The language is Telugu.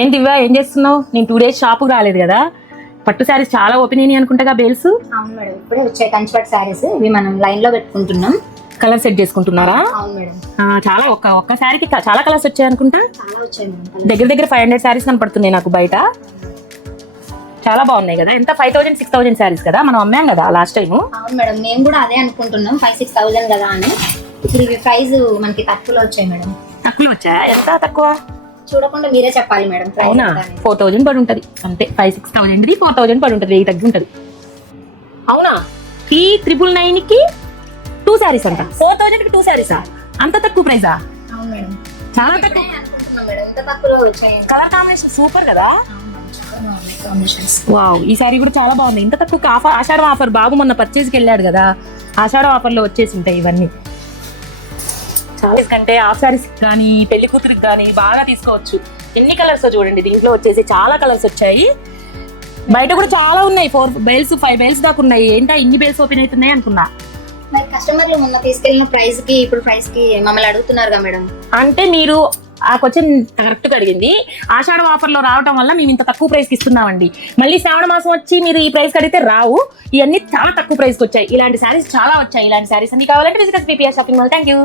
ఏంటి ఇవా ఏం చేస్తున్నావు? నేను 2 days షాపుకి రాలేదు కదా, పట్టు శారీస్ చాలా ఓపెన్ అయినాయి అనుకుంటా బేల్స్. అవును మేడం, ఇప్పుడే వచ్చాయి కంచిపట్టు శారీస్. ఇవి మనం లైన్ లో పెట్టుకుంటున్నాం. కలర్ సెట్ చేసుకుంటున్నారా? అవును మేడం. చాలా ఒక్క శారీకి చాలా కలర్స్ వచ్చాయి అనుకుంటా. చాలా వచ్చాయి మేడం. దగ్గర 500 శారీస్ కనపడుతున్నాయి నాకు బయట. చాలా బాగున్నాయి కదా. ఎంత 5000-6000 శారీస్ కదా మనం అమ్మాం కదా లాస్ట్ టైం. అవును మేడం, మేము కూడా అదే అనుకుంటున్నాం 5-6,000 కదా అని. ఇప్పుడు ఇవి ప్రైస్ మనకి తక్కువలో వచ్చాయి మేడం. తక్కువ వచ్చాయా? ఎంత తక్కువ చూడకుండా మీరే చెప్పాలి మేడం. అవునా? 4000 పడి ఉంటది అంతే. 5-6,000 4000 పడి ఉంటది, 1000 తగ్గి ఉంటది. అవునా? 3999 కి 2 శారీస్ అంట. 4000 కి 2 శారీసా? అంత తక్కువ ప్రైజా? అవును మేడం, చాలా తక్కువ. అనుకుంటున్నాం మేడం, ఎంత తక్కువలో వచ్చాయి. కలర్ కాంబినేషన్ సూపర్ కదా. కాంబినేషన్స్. వావ్, ఈ సారీ కూడా చాలా బాగుంది. ఇంత తక్కువ ఆఫర్, ఆషాఢం ఆఫర్. బాబు మొన్న పర్చేస్కి వెళ్ళాడు కదా, ఆషాఢం ఆఫర్ లో వచ్చేసి ఉంటాయి ఇవన్నీ. చాలా కంటే హాఫ్ సారీస్ కానీ పెళ్లి కూతురికి కానీ బాగా తీసుకోవచ్చు. ఎన్ని కలర్స్ చూడండి, దీంట్లో వచ్చేసి చాలా కలర్స్ వచ్చాయి. బయట కూడా చాలా ఉన్నాయి. 4 బేల్స్ 5 బేల్స్ దాకా ఉన్నాయి. ఏంటా ఇన్ని బేల్స్ ఓపెన్ అవుతున్నాయి అనుకున్నా. మరి కస్టమర్లు మొన్న తీసుకెళ్లిన ప్రైస్ కి ఇప్పుడు ప్రైస్ కి మమ్మల్ని అడుగుతున్నారుగా మేడం. అంటే మీరు ఆ క్వశ్చన్ కరెక్ట్ గా అడిగింది. ఆషాఢం ఆఫర్ లో రావడం వల్ల మేము ఇంత తక్కువ ప్రైస్ కి ఇస్తున్నామండి. మళ్ళీ శ్రావణ మాసం వచ్చి మీరు ఈ ప్రైస్ అడిగితే రావు. ఇవన్నీ చాలా తక్కువ ప్రైస్ కి వచ్చాయి. ఇలాంటి శారీస్ చాలా వచ్చాయి. ఇలాంటి శారీస్ అన్ని కావాలంటే visit PPR shopping mall. Thank you.